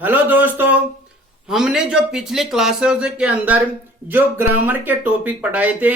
Hello दोस्तों, हमने जो पिछली क्लासेस के अंदर जो ग्रामर के टॉपिक पढ़ाए थे,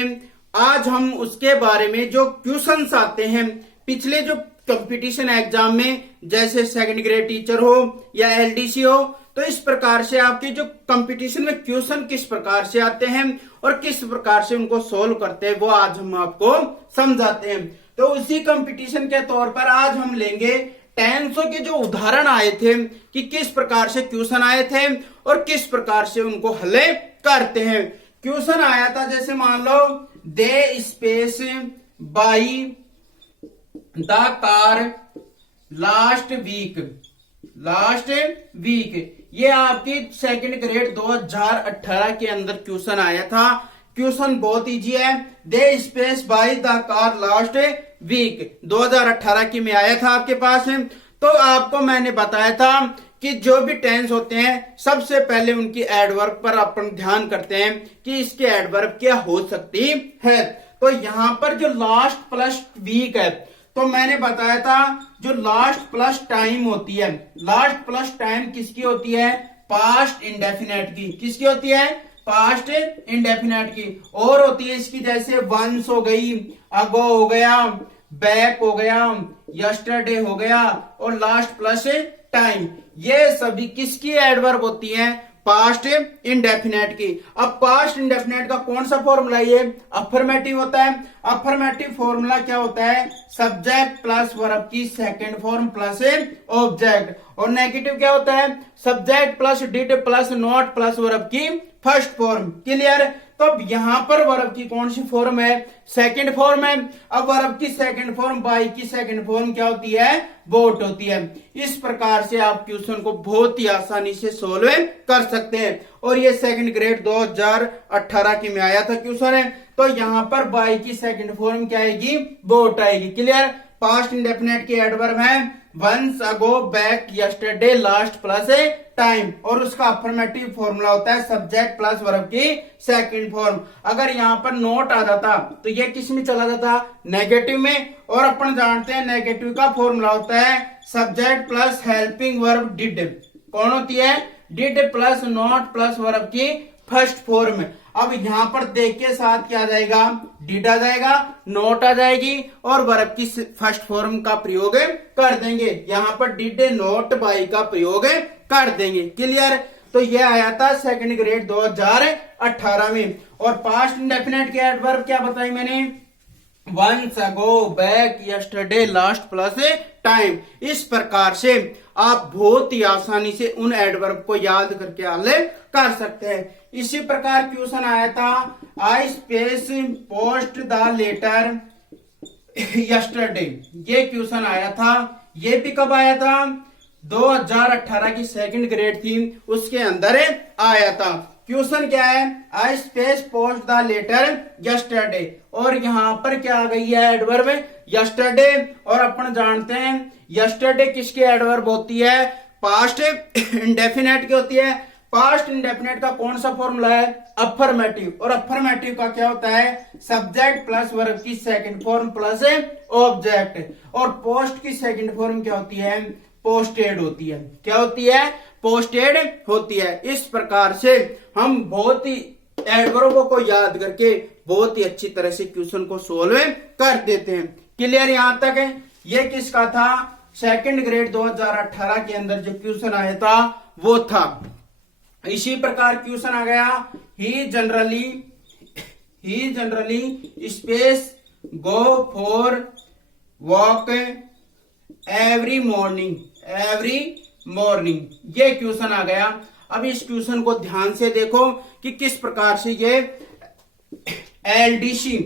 आज हम उसके बारे में जो क्वेश्चंस आते हैं पिछले जो कंपटीशन एग्जाम में, जैसे सेकंड ग्रेड टीचर हो या एलडीसी हो, तो इस प्रकार से आपके जो कंपटीशन में क्वेश्चन किस प्रकार से आते हैं और किस प्रकार से उनको सोल्व करते हैं, वो आज हम आपको समझाते हैं। तो उसी कंपटीशन के तौर पर आज हम लेंगे टेंसों के जो उदाहरण आए थे कि किस प्रकार से क्वेश्चन आए थे और किस प्रकार से उनको हल करते हैं। क्वेश्चन आया था, जैसे मान लो they space by the car last week, ये आपकी सेकंड ग्रेड 2018 के अंदर क्वेश्चन आया था। क्वेश्चन बहुत इजी है। They space by the car last week 2018 की में आया था आपके पास में। तो आपको मैंने बताया था कि जो भी टेंस होते हैं सबसे पहले उनकी एडवर्ब पर अपन ध्यान करते हैं कि इसके एडवर्ब क्या हो सकती है। तो यहां पर जो लास्ट प्लस वीक है, तो मैंने बताया था जो लास्ट प्लस टाइम होती है, लास्ट प्लस टाइम किसकी होती है? पास्ट इंडेफिनेट की। किसकी होती है? पास्ट इंडेफिनेट की। और होती है इसकी, जैसे वंस हो गई, अगो हो गया, बैक हो गया, यस्टरडे हो गया, और लास्ट प्लस टाइम, ये सभी किसकी एडवर्ब होती हैं? पास्ट इंडेफिनेट की। अब पास्ट इंडेफिनेट का कौन सा फॉर्मूला? ये अफर्मेटिव होता है। अफर्मेटिव फॉर्मूला क्या होता है? सब्जेक्ट प्लस वर्ब की सेकंड फॉर्म प्लस ऑब्जेक्ट। और नेगेटिव क्या होता है? Subject plus did plus not plus verb की फर्स्ट फॉर्म। क्लियर? तो अब यहां पर वर्ब की कौन सी फॉर्म है? सेकंड फॉर्म है। अब वर्ब की सेकंड फॉर्म बाई की सेकंड फॉर्म क्या होती है? बोट होती है। इस प्रकार से आप क्वेश्चन को बहुत ही आसानी से सोल्व कर सकते हैं। और ये सेकंड ग्रेड 2018 की में आया था क्वेश्चन है। तो यहां पर बाई की सेकंड फॉर्म क्या आएगी? बोट आएगी। क्लियर? पास्ट इंडेफिनेट की एडवर्ब है once, ago, back, yesterday, last plus time. और उसका अफर्मेटिव फॉर्मूला होता है सब्जेक्ट प्लस वर्ब की सेकंड फॉर्म। अगर यहाँ पर नोट आ जाता तो ये किस में चला जाता? नेगेटिव में। और अपन जानते हैं नेगेटिव का फॉर्मूला होता है subject plus helping verb did. कौन होती है? Did plus not plus verb की फर्स्ट फॉर्म। अब यहां पर देख के साथ क्या आ जाएगा? डिड आ जाएगा, नोट आ जाएगी, और वर्ब की फर्स्ट फॉर्म का प्रयोग कर देंगे। यहां पर डिड नोट बाई का प्रयोग कर देंगे। क्लियर? तो ये आया था सेकंड ग्रेड 2018 में। और पास्ट इंडेफिनेट के एडवर्ब क्या बताई मैंने? Once, ago, back, yesterday, last plus time. इस प्रकार से आप बहुत ही आसानी से उन एडवर्ब को याद करके हल कर सकते हैं। इसी प्रकार क्वेश्चन आया था I space post the letter yesterday, ये क्वेश्चन आया था। ये भी कब आया था? 2018 की सेकंड ग्रेड थी उसके अंदर आया था। क्वेश्चन क्या है? I space post the letter yesterday, और यहां पर क्या आ गई है? Adverb yesterday. और अपन जानते हैं यस्टरडे किसकी एडवर्ब होती है? पास्ट इंडेफिनेट की होती है। पास्ट इंडेफिनेट का कौन सा फॉर्मूला है? अफर्मेटिव। और अफर्मेटिव का क्या होता है? सब्जेक्ट प्लस वर्ब की सेकंड फॉर्म प्लस ऑब्जेक्ट। और पोस्ट की सेकंड फॉर्म क्या होती है? पोस्टेड होती है। क्या होती है? पोस्टेड होती है। इस प्रकार से हम बहुत ही एडवर्बों को याद करके बहुत ही अच्छी तरह से क्वेश्चन को सोल्व कर देते हैं। क्लियर यहां तक है? ये किसका था? सेकंड ग्रेड 2018 के अंदर जो क्वेश्चन आया था वो था। इसी प्रकार क्वेश्चन आ गया he generally space go for walk every morning, ये क्वेश्चन आ गया। अब इस क्वेश्चन को ध्यान से देखो कि किस प्रकार से ये एलडीसी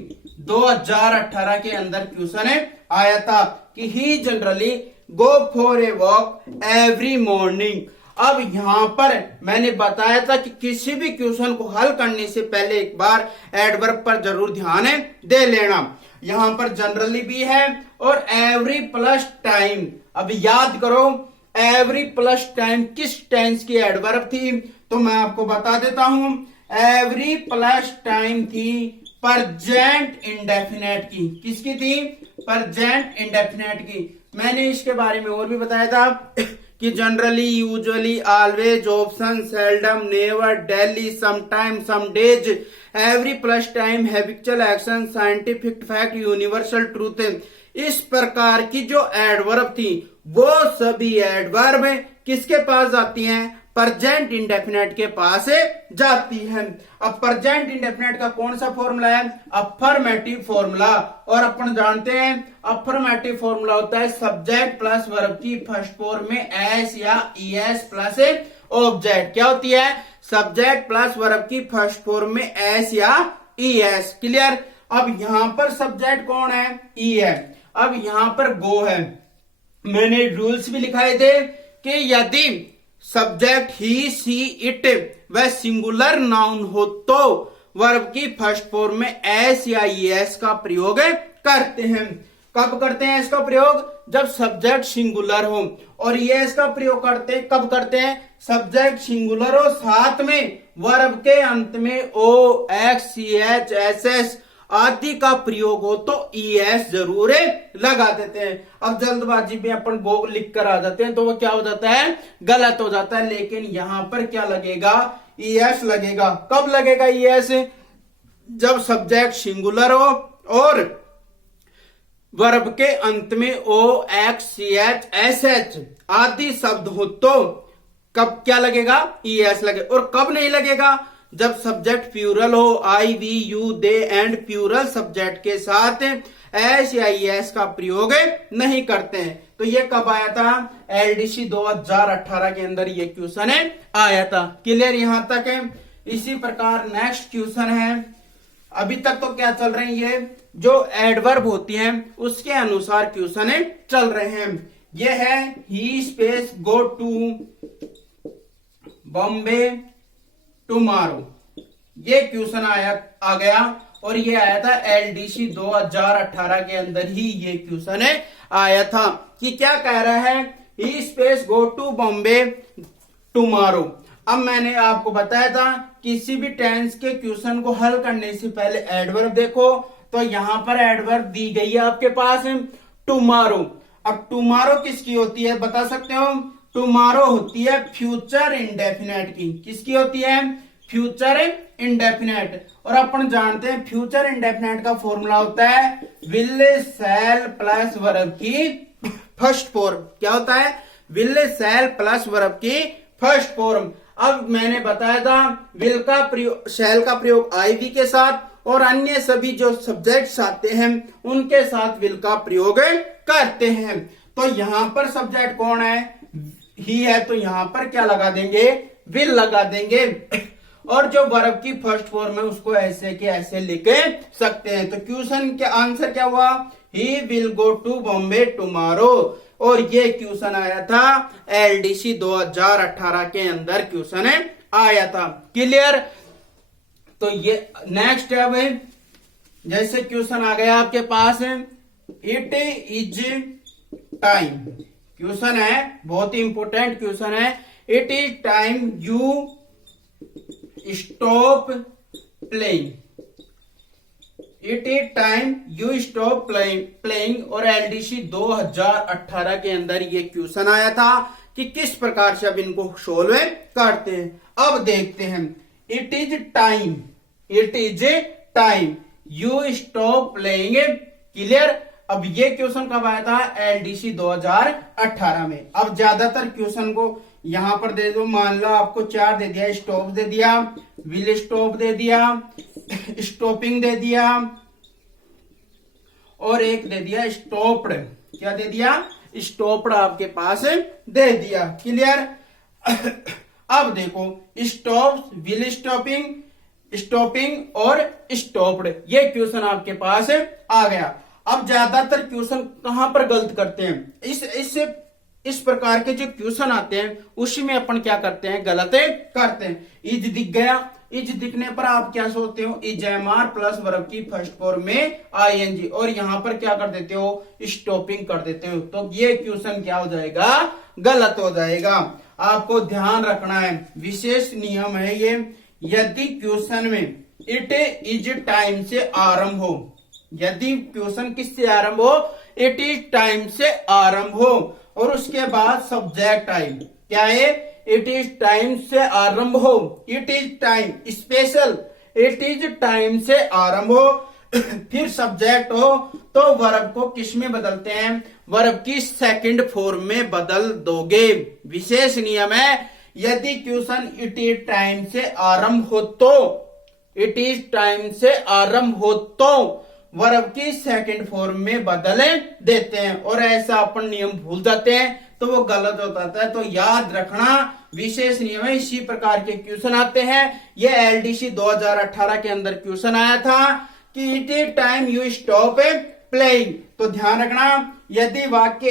2018 के अंदर क्वेश्चन आया था कि he generally go for a walk every morning. अब यहां पर मैंने बताया था कि किसी भी क्वेश्चन को हल करने से पहले एक बार एडवर्ब पर जरूर ध्यान दे लेना। यहां पर जनरली भी है और एवरी प्लस टाइम। अब याद करो एवरी प्लस टाइम किस टेंस की एडवर्ब थी? तो मैं आपको बता देता हूं, एवरी प्लस टाइम थी प्रेजेंट इंडेफिनेट की। किसकी थी? प्रेजेंट इंडेफिनेट की। मैंने इसके बारे में और भी बताया था कि generally, usually, always, often, seldom, never, daily, sometime, some days, every plus time, habitual action, scientific fact, universal truth. इस प्रकार की जो एडवर्ब थी वो सभी एडवर्ब किसके पास जाती हैं? प्रेजेंट इंडेफिनेट के पास जाती है। अब प्रेजेंट इंडेफिनेट का कौन सा फॉर्मूला है? Affirmative formula. और अपन जानते हैं अफर्मेटिव फॉर्मूला होता है सब्जेक्ट प्लस वर्ब की फर्स्ट फॉर्म में एस या ईएस प्लस ऑब्जेक्ट। क्या होती है? सब्जेक्ट प्लस वर्ब की फर्स्ट फॉर्म में एस या ईएस। क्लियर? अब यहां पर सब्जेक्ट कौन है? ई है। अब यहां पर गो है। मैंने रूल्स भी लिखाए थे कि यदि सब्जेक्ट ही, सी, इट वह सिंगुलर नाउन हो तो वर्ब की फर्स्ट फॉर्म में एस या ईएस का प्रयोग करते हैं। कब करते हैं इसका प्रयोग? जब सब्जेक्ट सिंगुलर हो। और ईएस का प्रयोग करते हैं कब करते हैं? सब्जेक्ट सिंगुलर हो, साथ में वर्ब के अंत में ओ, एक्स, सी, एच, एस, एस आदि का प्रयोग हो तो ईएस जरूर लगा देते हैं। अब जल्दबाजी में अपन गो लिख कर आ जाते हैं तो वो क्या हो जाता है? गलत हो जाता है। लेकिन यहां पर क्या लगेगा? ईएस लगेगा। कब लगेगा ईएस? जब सब्जेक्ट सिंगुलर हो और वर्ब के अंत में ओ, एक्स, सी, एच, एस, एच आदि शब्द हो तो कब क्या लगेगा? ईएस लगेगा। और कब नहीं लगेगा? जब सब्जेक्ट प्लूरल हो, I, we, you, they and plural subject के साथ एस या ईएस का प्रयोग नहीं करते हैं। तो ये कब आया था? एलडीसी 2018 के अंदर ये क्वेश्चन आया था। क्लियर यहां तक है? इसी प्रकार नेक्स्ट क्वेश्चन है। अभी तक तो क्या चल रही है? जो एडवर्ब होती हैं उसके अनुसार क्वेश्चन चल रहे हैं। ये है he space go to Bombay tomorrow. ये क्वेश्चन आ गया और ये आया था एलडीसी 2018 के अंदर ही ये क्वेश्चन आया था कि क्या कह रहा है? He space go to Bombay tomorrow. अब मैंने आपको बताया था किसी भी टेंस के क्वेश्चन को हल करने से पहले एडवर्ब देखो। तो यहां पर एडवर्ब दी गई है आपके पास टुमारो। अब टुमारो किसकी होती है बता सकते हो? टुमारो होती है फ्यूचर इंडेफिनेट की। किसकी होती है? Future indefinite. और अपन जानते हैं फ्यूचर इंडेफिनेट का फॉर्मूला होता है विल, शैल प्लस वर्ब की फर्स्ट फॉर्म। क्या होता है? विल, शैल प्लस वर्ब की फर्स्ट फॉर्म। अब मैंने बताया था विल का प्रयोग, शैल का प्रयोग आई, वी के साथ और अन्य सभी जो सब्जेक्ट्स आते हैं उनके साथ विल का प्रयोग करते हैं। तो यहां पर सब्जेक्ट कौन है? ही है। तो यहां पर क्या लगा देंगे? विल लगा देंगे। और जो वर्ब की फर्स्ट फॉर्म है उसको ऐसे के ऐसे लिख सकते हैं। तो क्वेश्चन के आंसर क्या हुआ? He will go to Bombay tomorrow. और ये क्वेश्चन आया था एलडीसी 2018 के अंदर क्वेश्चन आया था। क्लियर? तो ये नेक्स्ट है भाई, जैसे क्वेश्चन आ गया आपके पास इट इज टाइम। क्वेश्चन है बहुत ही इंपोर्टेंट क्वेश्चन है। It is time you stop playing. It is time you stop playing. और एलडीसी 2018 के अंदर ये क्वेश्चन आया था कि किस प्रकार से अब इनको सोल्व करते हैं। अब देखते हैं। It is time, it is time you stop playing. Clear? अब ये क्वेश्चन कब आया था? एलडीसी 2018 में। अब ज्यादातर क्वेश्चन को यहां पर दे दो। मान लो आपको 4 दे दिया, स्टॉप दे दिया, विल स्टॉप दे दिया, स्टॉपिंग दे दिया और एक दे दिया स्टॉप्ड। क्या दे दिया? स्टॉप्ड आपके पास दे दिया। क्लियर? अब देखो स्टॉप, विल स्टॉपिंग, स्टॉपिंग और स्टॉप्ड, ये क्वेश्चन आपके पास आ गया। अब ज्यादातर क्वेश्चन कहां पर गलत करते हैं? इस प्रकार के जो क्वेश्चन आते हैं उसमें अपन क्या करते हैं? गलत करते हैं। इज दिख गया, इज दिखने पर आप क्या सोचते हो? इज एमआर प्लस वर्ब की फर्स्ट फॉर्म में आईएनजी और यहां पर क्या कर देते हो? स्टॉपिंग कर देते हो। तो ये क्वेश्चन क्या हो जाएगा? गलत हो जाएगा। आपको ध्यान रखना है, विशेष नियम है ये। यदि क्वेश्चन में इट इज टाइम से आरंभ हो, यदि क्वेश्चन किससे आरंभ हो? इट इज टाइम से आरंभ हो और उसके बाद सब्जेक्ट आई, क्या है, इट इज टाइम से आरंभ हो, it is time special, it is time से आरंभ हो, फिर सब्जेक्ट हो, तो वर्ब को किस में बदलते हैं, वर्ब की सेकंड फॉर्म में बदल दोगे। विशेष नियम है, यदि क्वेश्चन इट इज टाइम से आरंभ हो तो, इट इज टाइम से आरंभ हो तो वर्ब की सेकंड फॉर्म में बदल देते हैं, और ऐसा अपन नियम भूल जाते हैं तो वो गलत हो जाता है। तो याद रखना, विशेष नियम है, इसी प्रकार के क्वेश्चन आते हैं। ये एलडीसी 2018 के अंदर क्वेश्चन आया था कि it is time you stop playing. तो ध्यान रखना, यदि वाक्य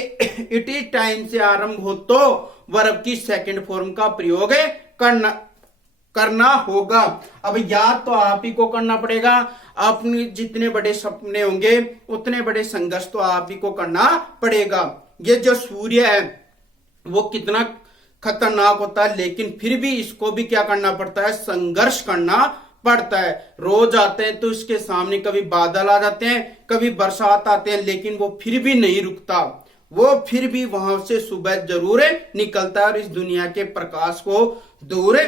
इट इज टाइम से आरंभ हो तो वर्ब की सेकंड फॉर्म का प्रयोग करना होगा। अब याद तो आप ही को करना पड़ेगा, अपने जितने बड़े सपने होंगे उतने बड़े संघर्ष तो आप ही को करना पड़ेगा। ये जो सूर्य है वो कितना खतरनाक होता है, लेकिन फिर भी इसको भी क्या करना पड़ता है, संघर्ष करना पड़ता है। रोज आते हैं तो इसके सामने कभी बादल आ जाते हैं, कभी बरसात आते हैं, लेकिन वो फिर भी नहीं रुकता, वो फिर भी वहां से सुबह जरूर निकलता है और इस दुनिया के प्रकाश को दूर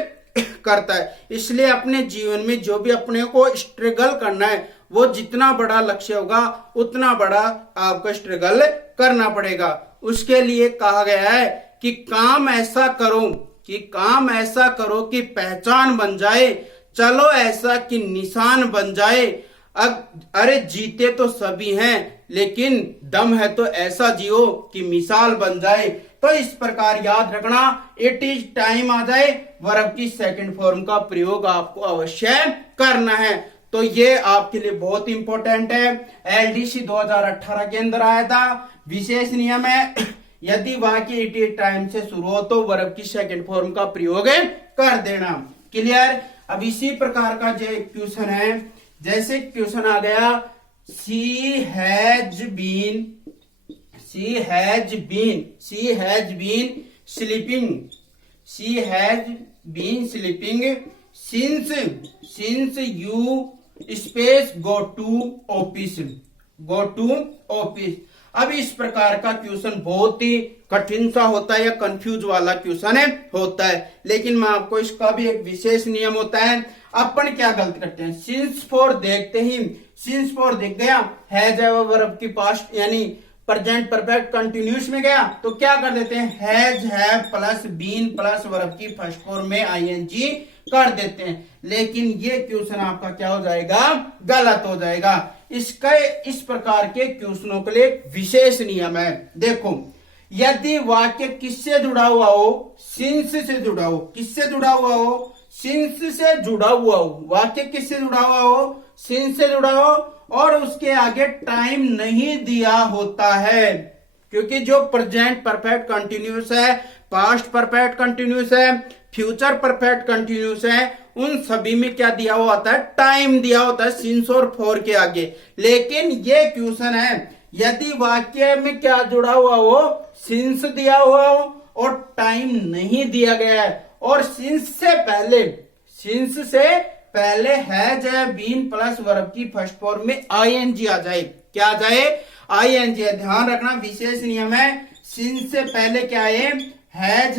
करता है। इसलिए अपने जीवन में जो भी अपने को स्ट्रगल करना है, वो जितना बड़ा लक्ष्य होगा उतना बड़ा आपको स्ट्रगल करना पड़ेगा। उसके लिए कहा गया है कि काम ऐसा करो, कि काम ऐसा करो कि पहचान बन जाए, चलो ऐसा कि निशान बन जाए। अरे जीते तो सभी हैं, लेकिन दम है तो ऐसा जियो कि मिसाल बन जाए। तो इस प्रकार याद रखना, इट इज टाइम आ जाए, वर्ब की सेकंड फॉर्म का प्रयोग आपको अवश्य करना है। तो ये आपके लिए बहुत इंपॉर्टेंट है, एलडीसी 2018 के अंदर आया था। विशेष नियम है, यदि वाक्य इट इज टाइम से शुरू हो तो वर्ब की सेकंड फॉर्म का प्रयोग कर देना। क्लियर। अब इसी प्रकार का जो क्वेश्चन है, जैसे क्वेश्चन आ गया, she has been sleeping since you space go to office. अब इस प्रकार का क्वेश्चन बहुत ही कठिन सा होता है या कंफ्यूज वाला क्वेश्चन होता है, लेकिन मैं आपको इसका भी एक विशेष नियम होता है। अपन क्या गलती करते हैं, सिंस फॉर देखते ही, सिंस फॉर देख गया, हैज है वर्ब की पास्ट यानी प्रेजेंट परफेक्ट कंटिन्यूस में गया, तो क्या कर देते हैं, हैज है प्लस बीन प्लस वर्ब की फर्स्ट फॉर्म में आईएनजी कर देते हैं। लेकिन ये क्वेश्चन आपका क्या हो जाएगा, गलत हो जाएगा। इसका इस प्रकार के क्वेश्चनों के लिए विशेष नियम है। देखो, यदि वाक्य किससे जुड़ा हुआ हो, सिंस से जुड़ा हो, किससे जुड़ा हुआ हो, सिंस से जुड़ा हुआ हो, वाक्य किससे जुड़ा हुआ हो, सिंस से जुड़ा हो, और उसके आगे टाइम नहीं दिया होता है, क्योंकि जो प्रेजेंट परफेक्ट कंटिन्यूस है, पास्ट परफेक्ट कंटिन्यूस है, फ्यूचर परफेक्ट कंटिन्यूस है, उन सभी में क्या दिया हुआ होता है, टाइम दिया होता है सिंस और फॉर के आगे। लेकिन ये क्वेश्चन है, यदि वाक्य में क्या जुड़ा हुआ हो, सिंस दिया हुआ हो और टाइम नहीं दिया गया है, और सिंस से पहले हैज है बीन प्लस वर्ब की फर्स्ट फॉर्म में आईएनजी आ जाए, क्या आ जाए, आईएनजी। ध्यान रखना, विशेष नियम है, सिंस से पहले क्या है, हैज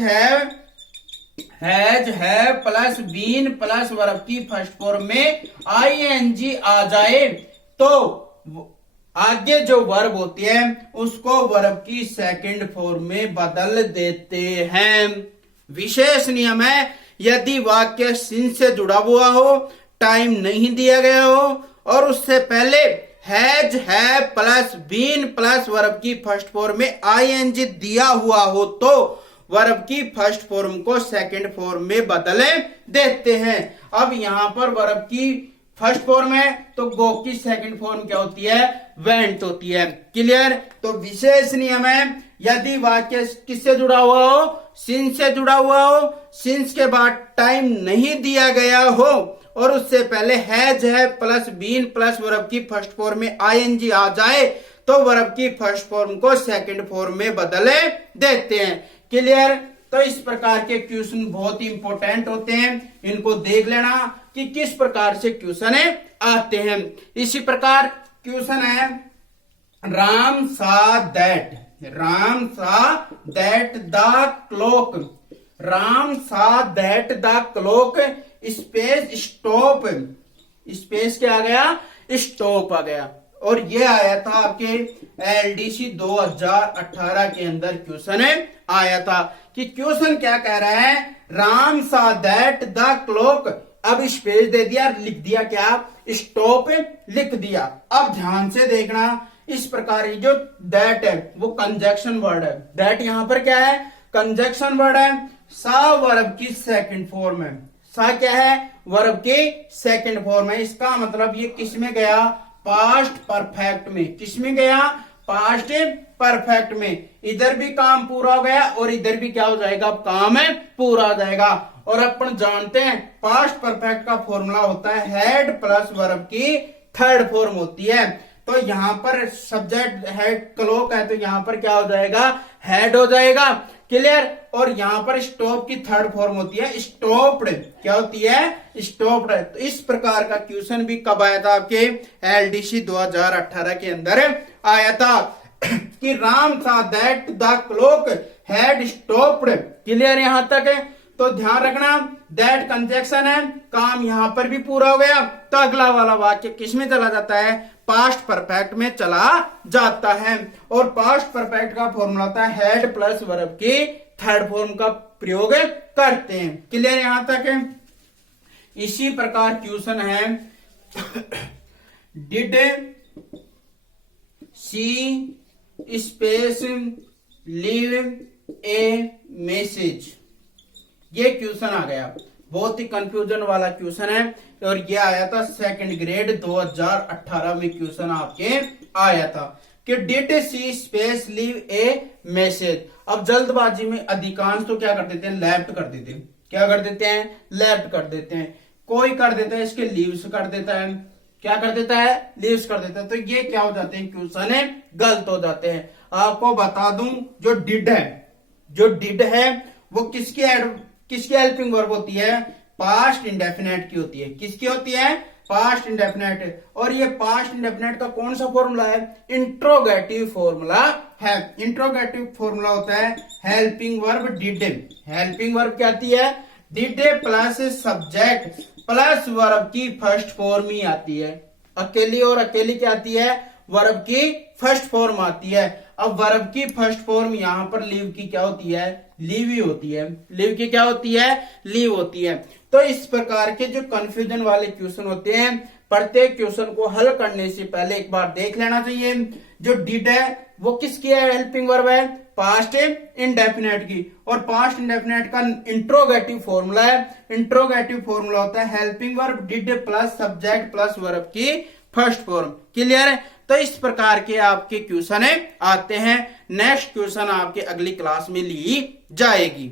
है प्लस बीन प्लस वर्ब की फर्स्ट फॉर्म में आईएनजी आ जाए, तो आगे जो वर्ब होती है उसको वर्ब की सेकंड फॉर्म में बदल देते हैं। विशेष नियम है, यदि वाक्य सिंस से जुड़ा हुआ हो, टाइम नहीं दिया गया हो, और उससे पहले हैज है प्लस बीन प्लस वर्ब की फर्स्ट फॉर्म में आईएनजी दिया हुआ हो, तो वर्ब की फर्स्ट फॉर्म को सेकंड फॉर्म में बदल देते हैं। अब यहां पर वर्ब की फर्स्ट फॉर्म है तो गो की सेकंड फॉर्म क्या होती है, वेंट होती है। क्लियर। तो विशेष नियम है, यदि वाक्य किससे जुड़ा हुआ हो, सिंस से जुड़ा हुआ हो, सिंस के बाद टाइम नहीं दिया गया हो, और उससे पहले हैज है प्लस बीन प्लस वर्ब की फर्स्ट फॉर्म में आईएनजी आ जाए, तो वर्ब की फर्स्ट फॉर्म को सेकंड फॉर्म में बदले देते हैं। क्लियर। तो इस प्रकार के क्वेश्चन बहुत ही इंपॉर्टेंट होते हैं, इनको देख लेना कि किस प्रकार से क्वेश्चन आते हैं। इसी प्रकार क्वेश्चन है, राम सा दैट, राम सा दैट द क्लॉक, राम सा that the clock space stop, space क्या आ गया, स्टॉप आ गया। और ये आया था आपके एलडीसी 2018 के अंदर क्वेश्चन आया था कि क्वेश्चन क्या कह रहा है, राम सा दैट द क्लॉक, अब स्पेस दे दिया, लिख दिया क्या, स्टॉप लिख दिया। अब ध्यान से देखना, इस प्रकार जो दैट है वो कंजक्शन वर्ड है, दैट यहां पर क्या है, कंजक्शन वर्ड है, सा वर्ब की सेकंड फॉर्म है, सा क्या है, वर्ब की सेकंड फॉर्म है। इसका मतलब ये किस में गया, पास्ट परफेक्ट में, किस में गया, पास्ट परफेक्ट में। इधर भी काम पूरा हो गया और इधर भी क्या हो जाएगा, काम पूरा हो जाएगा। और अपन जानते हैं पास्ट परफेक्ट का फॉर्मूला होता है हैड प्लस वर्ब की थर्ड फॉर्म होती है। तो यहां पर सब्जेक्ट है क्लॉक है, तो यहां पर क्या हो जाएगा, हैड हो जाएगा, क्लियर। और यहां पर स्टॉप की थर्ड फॉर्म होती है स्टॉप्ड, क्या होती है, स्टॉप्ड। तो इस प्रकार का क्वेश्चन भी कब आया था, आपके एलडीसी 2018 के अंदर आया था कि राम था that the clock had stopped, clear यहां तक है। तो ध्यान रखना, दैट कंजक्शन है, काम यहां पर भी पूरा हो गया, तो अगला वाला वाक्य किस में चला जाता है, पास्ट परफेक्ट में चला जाता है। और पास्ट परफेक्ट का फॉर्मूला होता है हैड प्लस वर्ब की थर्ड फॉर्म का प्रयोग करते हैं, क्लियर यहां तक है। इसी प्रकार क्वेश्चन है did she space leave a message, ये क्वेश्चन आ गया, बहुत ही कंफ्यूजन वाला क्वेश्चन है। और ये आया था सेकंड ग्रेड 2018 में क्वेश्चन आपके आया था कि did she space leave a message. अब जल्दबाजी में अधिकांश तो क्या कर देते हैं, लेफ्ट कर देते हैं, क्या कर देते हैं, लेफ्ट कर देते हैं। कोई कर देता है इसके लीव्स कर देता है, क्या कर देता है, लीव्स कर देता है। तो ये क्या हो जाते हैं, क्वेश्चन गलत हो जाते हैं। आपको बता दूं, जो डिड है, जो डिड है वो किसकी हेल्पिंग वर्ब होती है, पास्ट इंडेफिनेट की होती है, किसकी होती है, पास्ट इंडेफिनेट। और ये पास्ट इंडेफिनेट का कौन सा फॉर्मूला है, इंट्रोगेटिव फॉर्मूला है। इंट्रोगेटिव फॉर्मूला होता है helping verb did, helping verb क्या आती है, did plus subject plus verb की फर्स्ट फॉर्म ही आती है, अकेली और अकेली क्या आती है, वर्ब की फर्स्ट फॉर्म आती है। अब वर्ब की फर्स्ट फॉर्म यहां पर लीव की क्या होती है, लीव ही होती है, लीव की क्या होती है, लीव होती है। तो इस प्रकार के जो कंफ्यूजन वाले क्वेश्चन होते हैं, प्रत्येक क्वेश्चन को हल करने से पहले एक बार देख लेना चाहिए। जो डिड है वो किसकी है, हेल्पिंग वर्ब है, पास्ट इंडेफिनेट की। और पास्ट इंडेफिनेट का इंट्रोगेटिव फॉर्मूला है, इंट्रोगेटिव फॉर्मूला होता है helping verb did plus subject plus verb की फर्स्ट फॉर्म, क्लियर है। तो इस प्रकार के आपके क्वेश्चन आते हैं। नेक्स्ट क्वेश्चन आपके अगली क्लास में ली जाएगी।